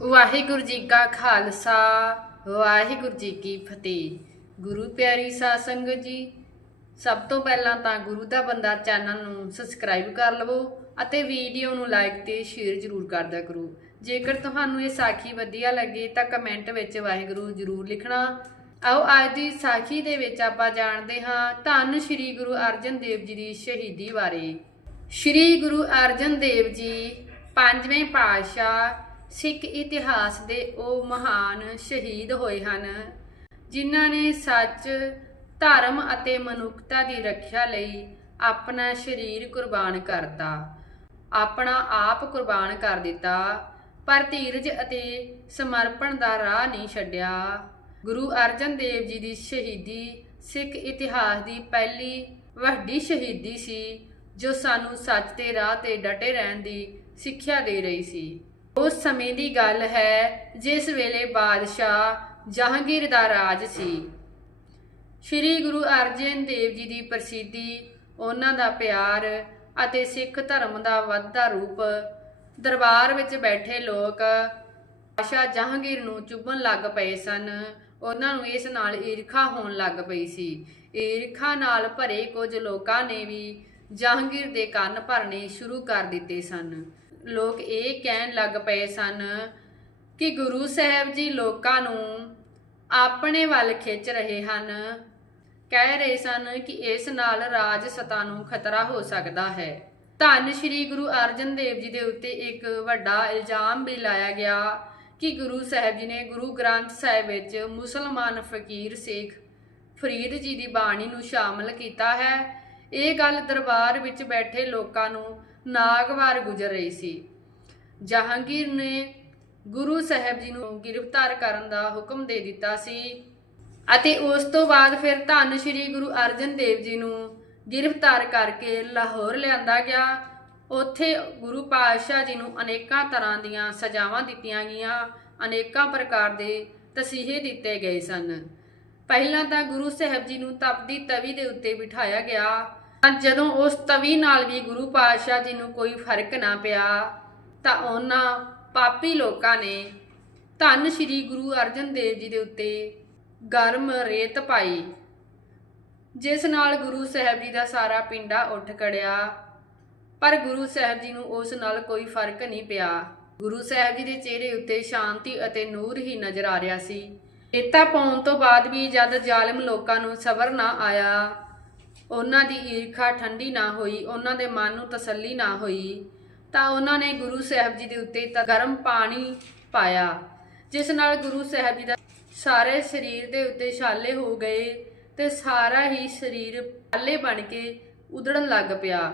ਵਾਹਿਗੁਰੂ ਜੀ ਕਾ ਖਾਲਸਾ, ਵਾਹਿਗੁਰੂ ਜੀ ਕੀ ਫਤਿਹ। ਗੁਰੂ ਪਿਆਰੀ ਸਾਧ ਸੰਗਤ ਜੀ, ਸਭ ਤੋਂ ਪਹਿਲਾਂ ਤਾਂ ਗੁਰੂ ਦਾ ਬੰਦਾ ਚੈਨਲ ਨੂੰ ਸਬਸਕ੍ਰਾਈਬ ਕਰ ਲਵੋ ਅਤੇ ਵੀਡੀਓ ਨੂੰ ਲਾਈਕ ਤੇ ਸ਼ੇਅਰ ਜ਼ਰੂਰ ਕਰਦਾ ਕਰੋ। ਜੇਕਰ ਤੁਹਾਨੂੰ ਇਹ ਸਾਖੀ ਵਧੀਆ ਲੱਗੇ ਤਾਂ ਕਮੈਂਟ ਵਿੱਚ ਵਾਹਿਗੁਰੂ ਜ਼ਰੂਰ ਲਿਖਣਾ। ਆਓ, ਅੱਜ ਦੀ ਸਾਖੀ ਦੇ ਵਿੱਚ ਆਪਾਂ ਜਾਣਦੇ ਹਾਂ ਧੰਨ ਸ਼੍ਰੀ ਗੁਰੂ ਅਰਜਨ ਦੇਵ ਜੀ ਦੀ ਸ਼ਹੀਦੀ ਬਾਰੇ। ਸ਼੍ਰੀ ਗੁਰੂ ਅਰਜਨ ਦੇਵ ਜੀ ਪੰਜਵੇਂ ਪਾਤਸ਼ਾਹ ਸਿੱਖ ਇਤਿਹਾਸ ਦੇ ਉਹ ਮਹਾਨ ਸ਼ਹੀਦ ਹੋਏ ਹਨ, ਜਿਨ੍ਹਾਂ ਨੇ ਸੱਚ, ਧਰਮ ਅਤੇ ਮਨੁੱਖਤਾ ਦੀ ਰੱਖਿਆ ਲਈ ਆਪਣਾ ਸਰੀਰ ਕੁਰਬਾਨ ਕਰਤਾ। ਆਪਣਾ ਆਪ ਕੁਰਬਾਨ ਕਰ ਦਿੱਤਾ, ਪਰ ਧੀਰਜ ਅਤੇ ਸਮਰਪਣ ਦਾ ਰਾਹ ਨਹੀਂ ਛੱਡਿਆ। ਗੁਰੂ ਅਰਜਨ ਦੇਵ ਜੀ ਦੀ ਸ਼ਹੀਦੀ ਸਿੱਖ ਇਤਿਹਾਸ ਦੀ ਪਹਿਲੀ ਵੱਡੀ ਸ਼ਹੀਦੀ ਸੀ, ਜੋ ਸਾਨੂੰ ਸੱਚ ਦੇ ਰਾਹ ਤੇ ਡਟੇ ਰਹਿਣ ਦੀ ਸਿੱਖਿਆ ਦੇ ਰਹੀ ਸੀ। ਉਸ ਸਮੇਂ ਦੀ ਗੱਲ ਹੈ ਜਿਸ ਵੇਲੇ ਬਾਦਸ਼ਾਹ ਜਹਾਂਗੀਰ ਦਾ ਰਾਜ ਸੀ। ਸ਼੍ਰੀ ਗੁਰੂ ਅਰਜਨ ਦੇਵ ਜੀ ਦੀ ਪ੍ਰਸਿੱਧੀ, ਉਹਨਾਂ ਦਾ ਪਿਆਰ ਅਤੇ ਸਿੱਖ ਧਰਮ ਦਾ ਵੱਧਦਾ ਰੂਪ, ਦਰਬਾਰ ਵਿੱਚ ਬੈਠੇ ਲੋਕ ਆਸ਼ਾ ਜਹਾਂਗੀਰ ਨੂੰ ਚੁੱਭਣ ਲੱਗ ਪਏ ਸਨ। ਉਹਨਾਂ ਨੂੰ ਇਸ ਨਾਲ ਈਰਖਾ ਹੋਣ ਲੱਗ ਪਈ ਸੀ। ਈਰਖਾ ਨਾਲ ਭਰੇ ਕੁਝ ਲੋਕਾਂ ਨੇ ਵੀ ਜਹਾਂਗੀਰ ਦੇ ਕੰਨ ਭਰਨੇ ਸ਼ੁਰੂ ਕਰ ਦਿੱਤੇ ਸਨ। ਲੋਕ ਇਹ ਕਹਿਣ ਲੱਗ ਪਏ ਸਨ ਕਿ ਗੁਰੂ ਸਾਹਿਬ ਜੀ ਲੋਕਾਂ ਨੂੰ ਆਪਣੇ ਵੱਲ ਖਿੱਚ ਰਹੇ ਹਨ। ਕਹਿ ਰਹੇ ਸਨ ਕਿ ਇਸ ਨਾਲ ਰਾਜ ਸਤਾ ਨੂੰ ਖਤਰਾ ਹੋ ਸਕਦਾ ਹੈ। ਧੰਨ ਸ਼੍ਰੀ ਗੁਰੂ ਅਰਜਨ ਦੇਵ ਜੀ ਦੇ ਉੱਤੇ ਇੱਕ ਵੱਡਾ ਇਲਜ਼ਾਮ ਵੀ ਲਾਇਆ ਗਿਆ ਕਿ ਗੁਰੂ ਸਾਹਿਬ ਜੀ ਨੇ ਗੁਰੂ ਗ੍ਰੰਥ ਸਾਹਿਬ ਵਿੱਚ ਮੁਸਲਮਾਨ ਫਕੀਰ ਸੇਖ ਫਰੀਦ ਜੀ ਦੀ ਬਾਣੀ ਨੂੰ ਸ਼ਾਮਲ ਕੀਤਾ ਹੈ। ਇਹ ਗੱਲ ਦਰਬਾਰ ਵਿੱਚ ਬੈਠੇ ਲੋਕਾਂ ਨੂੰ ਨਾਗਵਾਰ ਗੁਜ਼ਰ ਰਹੀ ਸੀ। ਜਹਾਂਗੀਰ ਨੇ ਗੁਰੂ ਸਾਹਿਬ ਜੀ ਨੂੰ ਗ੍ਰਿਫਤਾਰ ਕਰਨ ਦਾ ਹੁਕਮ ਦੇ ਦਿੱਤਾ ਸੀ ਅਤੇ ਉਸ ਤੋਂ ਬਾਅਦ ਫਿਰ ਧੰਨ ਸ਼੍ਰੀ ਗੁਰੂ ਅਰਜਨ ਦੇਵ ਜੀ ਨੂੰ ਗ੍ਰਿਫਤਾਰ ਕਰਕੇ ਲਾਹੌਰ ਲਿਆਂਦਾ ਗਿਆ। ਉੱਥੇ ਗੁਰੂ ਪਾਤਸ਼ਾਹ ਜੀ ਨੂੰ ਅਨੇਕਾਂ ਤਰ੍ਹਾਂ ਦੀਆਂ ਸਜ਼ਾਵਾਂ ਦਿੱਤੀਆਂ ਗਈਆਂ। ਅਨੇਕਾਂ ਪ੍ਰਕਾਰ ਦੇ ਤਸੀਹੇ ਦਿੱਤੇ ਗਏ ਸਨ। ਪਹਿਲਾਂ ਤਾਂ ਗੁਰੂ ਸਾਹਿਬ ਜੀ ਨੂੰ ਤਪਦੀ ਤਵੀ ਦੇ ਉੱਤੇ ਬਿਠਾਇਆ ਗਿਆ। ਤਾਂ ਜਦੋਂ ਉਸ ਤਵੀ ਨਾਲ ਵੀ ਗੁਰੂ ਪਾਤਸ਼ਾਹ ਜੀ ਨੂੰ ਕੋਈ ਫ਼ਰਕ ਨਾ ਪਿਆ, ਤਾਂ ਉਹਨਾਂ ਪਾਪੀ ਲੋਕਾਂ ਨੇ ਧੰਨ ਸ਼੍ਰੀ ਗੁਰੂ ਅਰਜਨ ਦੇਵ ਜੀ ਦੇ ਉੱਤੇ ਗਰਮ ਰੇਤ ਪਾਈ, ਜਿਸ ਨਾਲ ਗੁਰੂ ਸਾਹਿਬ ਜੀ ਦਾ ਸਾਰਾ ਪਿੰਡਾ ਉੱਠ ਕੜਿਆ ਪਰ ਗੁਰੂ ਸਾਹਿਬ ਜੀ ਨੂੰ ਉਸ ਨਾਲ ਕੋਈ ਫ਼ਰਕ ਨਹੀਂ ਪਿਆ। ਗੁਰੂ ਸਾਹਿਬ ਜੀ ਦੇ ਚਿਹਰੇ ਉੱਤੇ ਸ਼ਾਂਤੀ ਅਤੇ ਨੂਰ ਹੀ ਨਜ਼ਰ ਆ ਰਿਹਾ ਸੀ। ਰੇਤਾ ਪਾਉਣ ਤੋਂ ਬਾਅਦ ਵੀ ਜਦ ਜ਼ਾਲਮ ਲੋਕਾਂ ਨੂੰ ਸਬਰ ਨਾ ਆਇਆ ਉਹਨਾਂ ਦੀ ਈਰਖਾ ਠੰਡੀ ਨਾ ਹੋਈ, ਉਹਨਾਂ ਦੇ ਮਨ ਨੂੰ ਤਸੱਲੀ ਨਾ ਹੋਈ, ਤਾਂ ਉਹਨਾਂ ਨੇ ਗੁਰੂ ਸਾਹਿਬ ਜੀ ਦੇ ਉੱਤੇ ਤਾਂ ਗਰਮ ਪਾਣੀ ਪਾਇਆ, ਜਿਸ ਨਾਲ ਗੁਰੂ ਸਾਹਿਬ ਜੀ ਦਾ ਸਾਰੇ ਸਰੀਰ ਦੇ ਉੱਤੇ ਛਾਲੇ ਹੋ ਗਏ ਤੇ ਸਾਰਾ ਹੀ ਸਰੀਰ ਪਾਲੇ ਬਣ ਕੇ ਉਧੜਨ ਲੱਗ ਪਿਆ।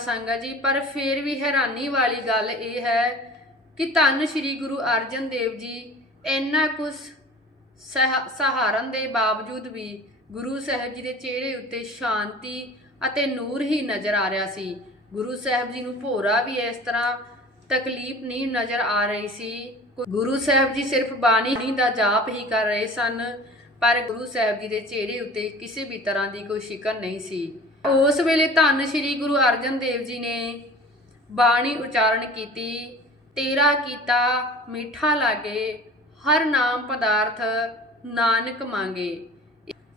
ਸੰਗਤ ਜੀ, ਪਰ ਫਿਰ ਵੀ ਹੈਰਾਨੀ ਵਾਲੀ ਗੱਲ ਇਹ ਹੈ ਕਿ ਧੰਨ ਸ਼੍ਰੀ ਗੁਰੂ ਅਰਜਨ ਦੇਵ ਜੀ, ਇੰਨਾ ਕੁਝ ਸਹ- ਸਹਾਰਨ ਦੇ ਬਾਵਜੂਦ ਵੀ ਗੁਰੂ ਸਾਹਿਬ ਜੀ ਦੇ ਚਿਹਰੇ ਉੱਤੇ ਸ਼ਾਂਤੀ ਅਤੇ ਨੂਰ ਹੀ ਨਜ਼ਰ ਆ ਰਿਹਾ ਸੀ। ਗੁਰੂ ਸਾਹਿਬ ਜੀ ਨੂੰ ਭੋਰਾ ਵੀ ਇਸ ਤਰ੍ਹਾਂ ਤਕਲੀਫ ਨਹੀਂ ਨਜ਼ਰ ਆ ਰਹੀ ਸੀ। ਗੁਰੂ ਸਾਹਿਬ ਜੀ ਸਿਰਫ ਬਾਣੀ ਦਾ ਜਾਪ ਹੀ ਕਰ ਰਹੇ ਸਨ, ਪਰ ਗੁਰੂ ਸਾਹਿਬ ਜੀ ਦੇ ਚਿਹਰੇ ਉੱਤੇ ਕਿਸੇ ਵੀ ਤਰ੍ਹਾਂ ਦੀ ਕੋਈ ਸ਼ਿਕਨ ਨਹੀਂ ਸੀ। ਉਸ ਵੇਲੇ ਧੰਨ ਸ਼੍ਰੀ ਗੁਰੂ ਅਰਜਨ ਦੇਵ ਜੀ ਨੇ ਬਾਣੀ ਉਚਾਰਨ ਕੀਤੀ, ਤੇਰਾ ਕੀਤਾ ਮਿੱਠਾ ਲਾਗੇ, ਹਰ ਨਾਮ ਪਦਾਰਥ ਨਾਨਕ ਮੰਗੇ।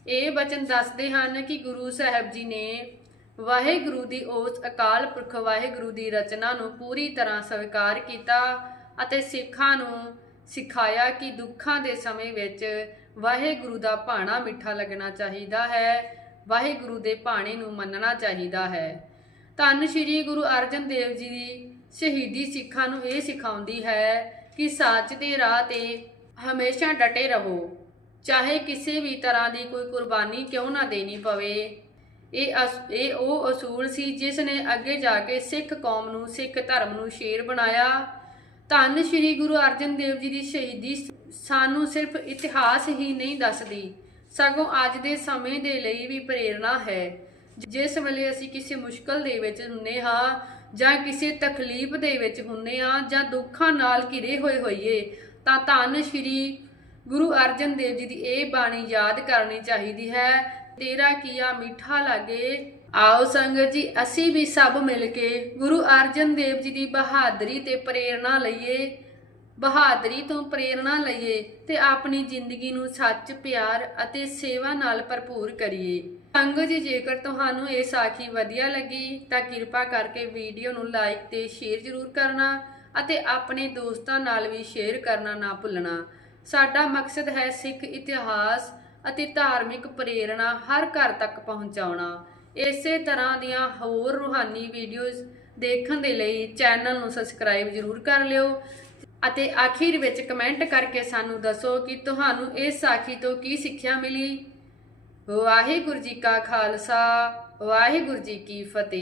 ਇਹ ਬਚਨ ਦੱਸਦੇ ਹਨ ਕਿ ਗੁਰੂ ਸਾਹਿਬ ਜੀ ਨੇ ਵਾਹਿਗੁਰੂ ਦੀ ਉਸ ਅਕਾਲ ਪੁਰਖ ਵਾਹਿਗੁਰੂ ਦੀ ਰਚਨਾ ਨੂੰ ਪੂਰੀ ਤਰ੍ਹਾਂ ਸਵੀਕਾਰ ਕੀਤਾ ਅਤੇ ਸਿੱਖਾਂ ਨੂੰ ਸਿਖਾਇਆ ਕਿ ਦੁੱਖਾਂ ਦੇ ਸਮੇਂ ਵਿੱਚ ਵਾਹਿਗੁਰੂ ਦਾ ਭਾਣਾ ਮਿੱਠਾ ਲੱਗਣਾ ਚਾਹੀਦਾ ਹੈ, ਵਾਹਿਗੁਰੂ ਦੇ ਭਾਣੇ ਨੂੰ ਮੰਨਣਾ ਚਾਹੀਦਾ ਹੈ। ਧੰਨ ਸ਼੍ਰੀ ਗੁਰੂ ਅਰਜਨ ਦੇਵ ਜੀ ਦੀ ਸ਼ਹੀਦੀ ਸਿੱਖਾਂ ਨੂੰ ਇਹ ਸਿਖਾਉਂਦੀ ਹੈ ਕਿ ਸੱਚ ਦੇ ਰਾਹ ਤੇ ਹਮੇਸ਼ਾ ਡਟੇ ਰਹੋ। ਚਾਹੇ ਕਿਸੇ ਵੀ ਤਰ੍ਹਾਂ ਦੀ ਕੋਈ ਕੁਰਬਾਨੀ ਕਿਉਂ ਨਾ ਦੇਣੀ ਪਵੇ। ਇਹ ਅਸ- ਇਹ ਉਹ ਅਸੂਲ ਸੀ ਜਿਸ ਨੇ ਅੱਗੇ ਜਾ ਕੇ ਸਿੱਖ ਕੌਮ ਨੂੰ, ਸਿੱਖ ਧਰਮ ਨੂੰ ਸ਼ੇਰ ਬਣਾਇਆ। ਧੰਨ ਸ਼੍ਰੀ ਗੁਰੂ ਅਰਜਨ ਦੇਵ ਜੀ ਦੀ ਸ਼ਹੀਦੀ ਸਾਨੂੰ ਸਿਰਫ ਇਤਿਹਾਸ ਹੀ ਨਹੀਂ ਦੱਸਦੀ, ਸਗੋਂ ਅੱਜ ਦੇ ਸਮੇਂ ਦੇ ਲਈ ਵੀ ਪ੍ਰੇਰਣਾ ਹੈ। ਜਿਸ ਵੇਲੇ ਅਸੀਂ ਕਿਸੇ ਮੁਸ਼ਕਲ ਦੇ ਵਿੱਚ ਹੁੰਨੇ ਹਾਂ, ਜਾਂ ਕਿਸੇ ਤਕਲੀਫ ਦੇ ਵਿੱਚ ਹੁੰਨੇ ਹਾਂ, ਜਾਂ ਦੁੱਖਾਂ ਨਾਲ ਘਿਰੇ ਹੋਏ ਹੋਈਏ, ਤਾਂ ਧੰਨ ਸ਼੍ਰੀ ਗੁਰੂ ਅਰਜਨ ਦੇਵ ਜੀ ਦੀ ਇਹ ਬਾਣੀ ਯਾਦ ਕਰਨੀ ਚਾਹੀਦੀ ਹੈ। ਤੇਰਾ ਕੀਆ ਮਿੱਠਾ ਲਾਗੇ, ਆਓ ਸੰਗਤ ਜੀ, ਅਸੀਂ ਵੀ ਸਭ ਮਿਲ ਕੇ ਗੁਰੂ ਅਰਜਨ ਦੇਵ ਜੀ ਦੀ ਬਹਾਦਰੀ ਤੇ ਪ੍ਰੇਰਣਾ ਲਈਏ। ਬਹਾਦਰੀ ਤੋਂ ਪ੍ਰੇਰਣਾ ਲਈਏ ਤੇ ਆਪਣੀ ਜ਼ਿੰਦਗੀ ਨੂੰ ਸੱਚ, ਪਿਆਰ ਅਤੇ ਸੇਵਾ ਨਾਲ ਭਰਪੂਰ ਕਰੀਏ। ਸੰਗਤ ਜੀ, ਜੇਕਰ ਤੁਹਾਨੂੰ ਇਹ ਸਾਖੀ ਵਧੀਆ ਲੱਗੀ, ਤਾਂ ਕਿਰਪਾ ਕਰਕੇ ਵੀਡੀਓ ਨੂੰ ਲਾਈਕ ਤੇ ਸ਼ੇਅਰ ਜ਼ਰੂਰ ਕਰਨਾ ਅਤੇ ਆਪਣੇ ਦੋਸਤਾਂ ਨਾਲ ਵੀ ਸ਼ੇਅਰ ਕਰਨਾ ਨਾ ਭੁੱਲਣਾ। ਸਾਡਾ ਮਕਸਦ ਹੈ ਸਿੱਖ ਇਤਿਹਾਸ ਅਤੇ ਧਾਰਮਿਕ ਪ੍ਰੇਰਣਾ ਹਰ ਘਰ ਤੱਕ ਪਹੁੰਚਾਉਣਾ। ਇਸੇ ਤਰ੍ਹਾਂ ਦੀਆਂ ਹੋਰ ਰੂਹਾਨੀ ਵੀਡੀਓਜ਼ ਦੇਖਣ ਦੇ ਲਈ ਚੈਨਲ ਨੂੰ ਸਬਸਕ੍ਰਾਈਬ ਜ਼ਰੂਰ ਕਰ ਲਿਓ ਅਤੇ ਆਖਿਰ ਵਿੱਚ ਕਮੈਂਟ ਕਰਕੇ ਸਾਨੂੰ ਦੱਸੋ ਕਿ ਤੁਹਾਨੂੰ ਇਸ ਸਾਖੀ ਤੋਂ ਕੀ ਸਿੱਖਿਆ ਮਿਲੀ। ਵਾਹਿਗੁਰੂ ਜੀ ਕਾ ਖਾਲਸਾ, ਵਾਹਿਗੁਰੂ ਜੀ ਕੀ ਫਤਿਹ।